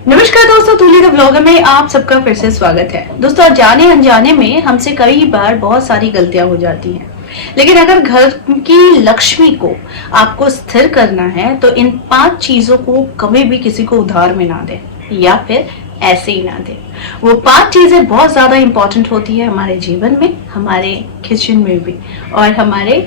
नमस्कार दोस्तों, तुली the blogger में आप सबका फिर से स्वागत है। दोस्तों, जाने अनजाने में हमसे कई बार बहुत सारी गलतियां हो जाती हैं, लेकिन अगर घर की लक्ष्मी को आपको स्थिर करना है तो इन 5 चीजों को कभी भी किसी को उधार में ना दें या फिर ऐसे ही ना दें। वो 5 चीजें बहुत ज्यादा इंपॉर्टेंट होती है हमारे जीवन में, हमारे किचन में भी और हमारे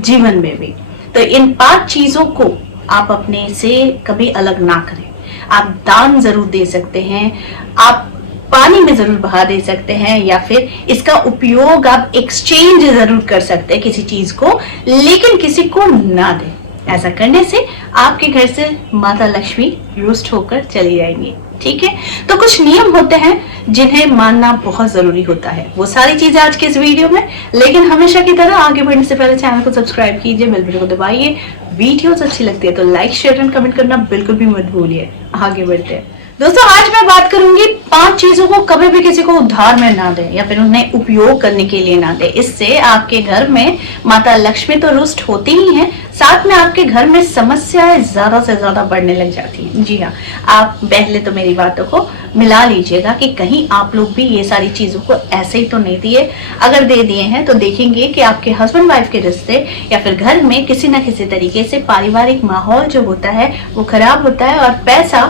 जीवन में भी। तो इन 5 चीजों को आप अपने से कभी अलग ना करें। आप दान जरूर दे सकते हैं, आप पानी में जरूर बहा दे सकते हैं, या फिर इसका उपयोग आप एक्सचेंज जरूर कर सकते हैं किसी चीज को, लेकिन किसी को ना दें। ऐसा करने से आपके घर से माता लक्ष्मी रुष्ट होकर चली जाएंगी। ठीक है, तो कुछ नियम होते हैं जिन्हें मानना बहुत जरूरी होता है। वो सारी चीजें आज के इस वीडियो में, लेकिन हमेशा की तरह आगे बढ़ने से पहले चैनल को सब्सक्राइब कीजिए, बेल बटन को दबाइए। वीडियोस अच्छी लगती है तो लाइक, शेयर एंड कमेंट करना बिल्कुल भी मत भूलिए। आगे बढ़ते हैं दोस्तों, आज मैं बात करूंगी 5 चीजों को कभी भी किसी को उधार में ना दें या फिर उन्हें उपयोग करने के लिए ना दें। इससे आपके घर में माता लक्ष्मी तो रुष्ट होती ही हैं, साथ में आपके घर में समस्याएं ज्यादा से ज्यादा बढ़ने लग जाती हैं। जी हाँ, आप पहले तो मेरी बातों को मिला लीजिएगा कि कहीं आप लोग भी ये सारी चीजों को ऐसे ही तो नहीं दिए। अगर दे दिए हैं तो देखेंगे कि आपके हस्बैंड वाइफ के रिश्ते या फिर घर में किसी ना किसी तरीके से पारिवारिक माहौल जो होता है वो खराब होता है और पैसा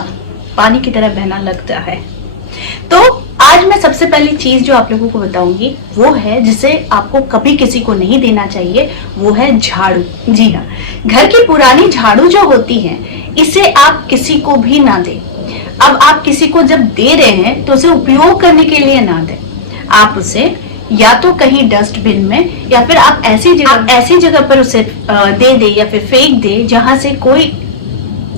पानी की तरह बहना लगता है। तो आज मैं सबसे पहली चीज जो आप लोगों को बताऊंगी वो है, जिसे आपको कभी किसी को नहीं देना चाहिए, वो है झाड़ू। जी हाँ, घर की पुरानी झाड़ू जो होती है इसे आप किसी को भी ना दें। अब आप किसी को जब दे रहे हैं तो उसे उपयोग करने के लिए ना दें। आप उसे या तो कहीं डस्टबिन में या फिर आप ऐसी जगह पर उसे दे दे या फिर फेंक दे जहां से कोई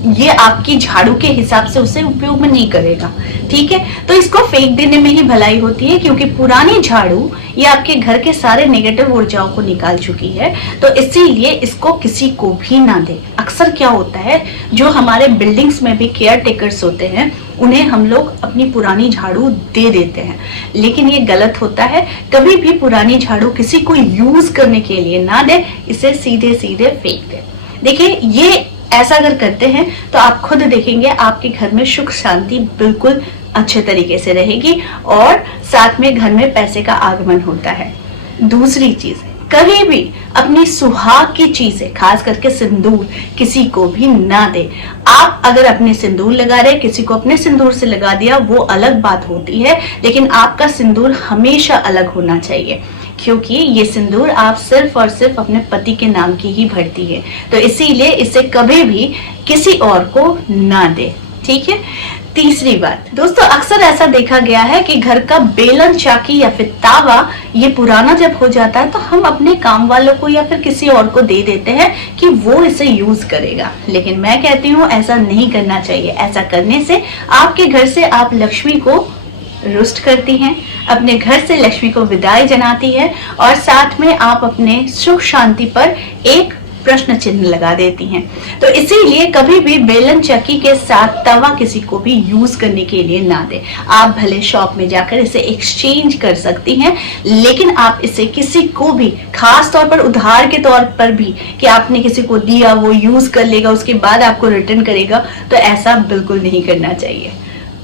ये आपकी झाड़ू के हिसाब से उसे उपयोग में नहीं करेगा। ठीक है, तो इसको फेंक देने में ही भलाई होती है, क्योंकि पुरानी झाड़ू ये आपके घर के सारे नेगेटिव ऊर्जाओं को निकाल चुकी है। तो इसीलिए इसको किसी को भी ना दे। अक्सर क्या होता है, जो हमारे बिल्डिंग्स में भी केयर टेकर्स होते हैं उन्हें हम लोग अपनी पुरानी झाड़ू दे देते हैं, लेकिन ये गलत होता है। कभी भी पुरानी झाड़ू किसी को यूज करने के लिए ना दे, इसे सीधे सीधे फेंक दे। देखिए, ये ऐसा अगर करते हैं तो आप खुद देखेंगे आपके घर में सुख शांति बिल्कुल अच्छे तरीके से रहेगी और साथ में घर में पैसे का आगमन होता है। दूसरी चीज, कभी भी अपनी सुहाग की चीजें, खास करके सिंदूर, किसी को भी ना दे। आप अगर अपने सिंदूर लगा रहे, किसी को अपने सिंदूर से लगा दिया, वो अलग बात होती है, लेकिन आपका सिंदूर हमेशा अलग होना चाहिए, क्योंकि ये सिंदूर आप सिर्फ और सिर्फ अपने पति के नाम की ही भरती है। तो इसीलिए इसे कभी भी किसी और को ना दे। ठीक है। तीसरी बात दोस्तों, अक्सर ऐसा देखा गया है कि घर का बेलन, चाकी या फिर तावा ये पुराना जब हो जाता है तो हम अपने काम वालों को या फिर किसी और को दे देते हैं कि वो इसे यूज करेगा, लेकिन मैं कहती हूँ ऐसा नहीं करना चाहिए। ऐसा करने से आपके घर से आप लक्ष्मी को रुष्ट करती हैं, अपने घर से लक्ष्मी को विदाई जनाती है और साथ में आप अपने सुख शांति पर एक प्रश्न चिन्ह लगा देती हैं। तो इसीलिए कभी भी बेलन, चक्की के साथ तवा किसी को भी यूज करने के लिए ना दें। आप भले शॉप में जाकर इसे एक्सचेंज कर सकती हैं, लेकिन आप इसे किसी को भी, खास तौर पर उधार के तौर पर भी, कि आपने किसी को दिया, वो यूज कर लेगा, उसके बाद आपको रिटर्न करेगा, तो ऐसा बिल्कुल नहीं करना चाहिए।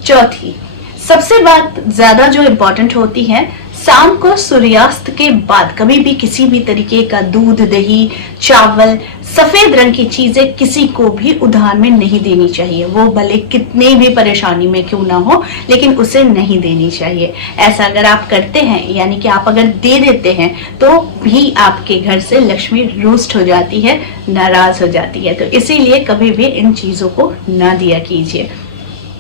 चौथी सबसे बात ज्यादा जो इम्पोर्टेंट होती है, शाम को सूर्यास्त के बाद कभी भी किसी भी तरीके का दूध, दही, चावल, सफेद रंग की चीजें किसी को भी उधार में नहीं देनी चाहिए। वो भले कितने भी परेशानी में क्यों ना हो, लेकिन उसे नहीं देनी चाहिए। ऐसा अगर आप करते हैं, यानी कि आप अगर दे देते हैं, तो भी आपके घर से लक्ष्मी रुष्ट हो जाती है, नाराज हो जाती है। तो इसीलिए कभी भी इन चीजों को ना दिया कीजिए।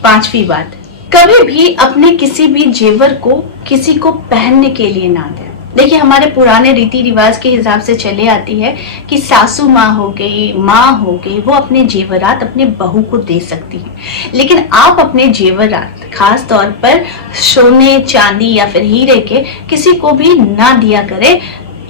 5वीं बात, कभी भी अपने किसी भी जेवर को किसी को पहनने के लिए ना दें। देखिए, हमारे पुराने रीति रिवाज के हिसाब से चले आती है कि सासू माँ हो गई, माँ हो गई, वो अपने जेवरात अपने बहू को दे सकती है, लेकिन आप अपने जेवरात, खास तौर पर सोने, चांदी या फिर हीरे के, किसी को भी ना दिया करें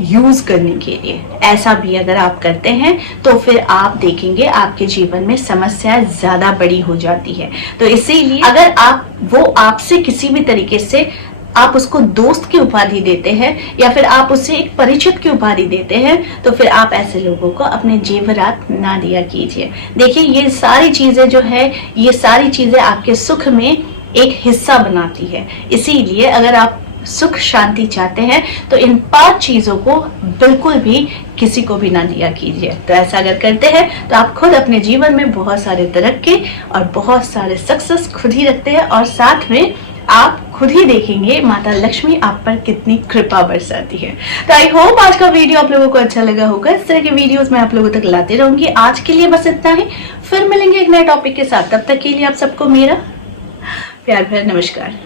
यूज करने के लिए। ऐसा भी अगर आप करते हैं तो फिर आप देखेंगे आपके जीवन में समस्या ज्यादा बड़ी हो जाती है। तो इसीलिए अगर आप वो आपसे किसी भी तरीके से आप उसको दोस्त की उपाधि देते हैं या फिर आप उसे एक परिचित की उपाधि देते हैं, तो फिर आप ऐसे लोगों को अपने जेवरात ना दिया कीजिए। देखिए, ये सारी चीजें जो है, ये सारी चीजें आपके सुख में एक हिस्सा बनाती है। इसीलिए अगर आप सुख शांति चाहते हैं तो इन 5 चीजों को बिल्कुल भी किसी को भी ना दिया कीजिए। तो ऐसा अगर करते हैं तो आप खुद अपने जीवन में बहुत सारे तरक्की और बहुत सारे सक्सेस खुद ही रखते हैं, और साथ में आप खुद ही देखेंगे माता लक्ष्मी आप पर कितनी कृपा बरसाती है। तो आई होप आज का वीडियो आप लोगों को अच्छा लगा होगा। इस तरह के वीडियोस मैं आप लोगों तक लाते रहूंगी। आज के लिए बस इतना ही, फिर मिलेंगे एक नए टॉपिक के साथ। तब तक के लिए आप सबको मेरा प्यार भरा नमस्कार।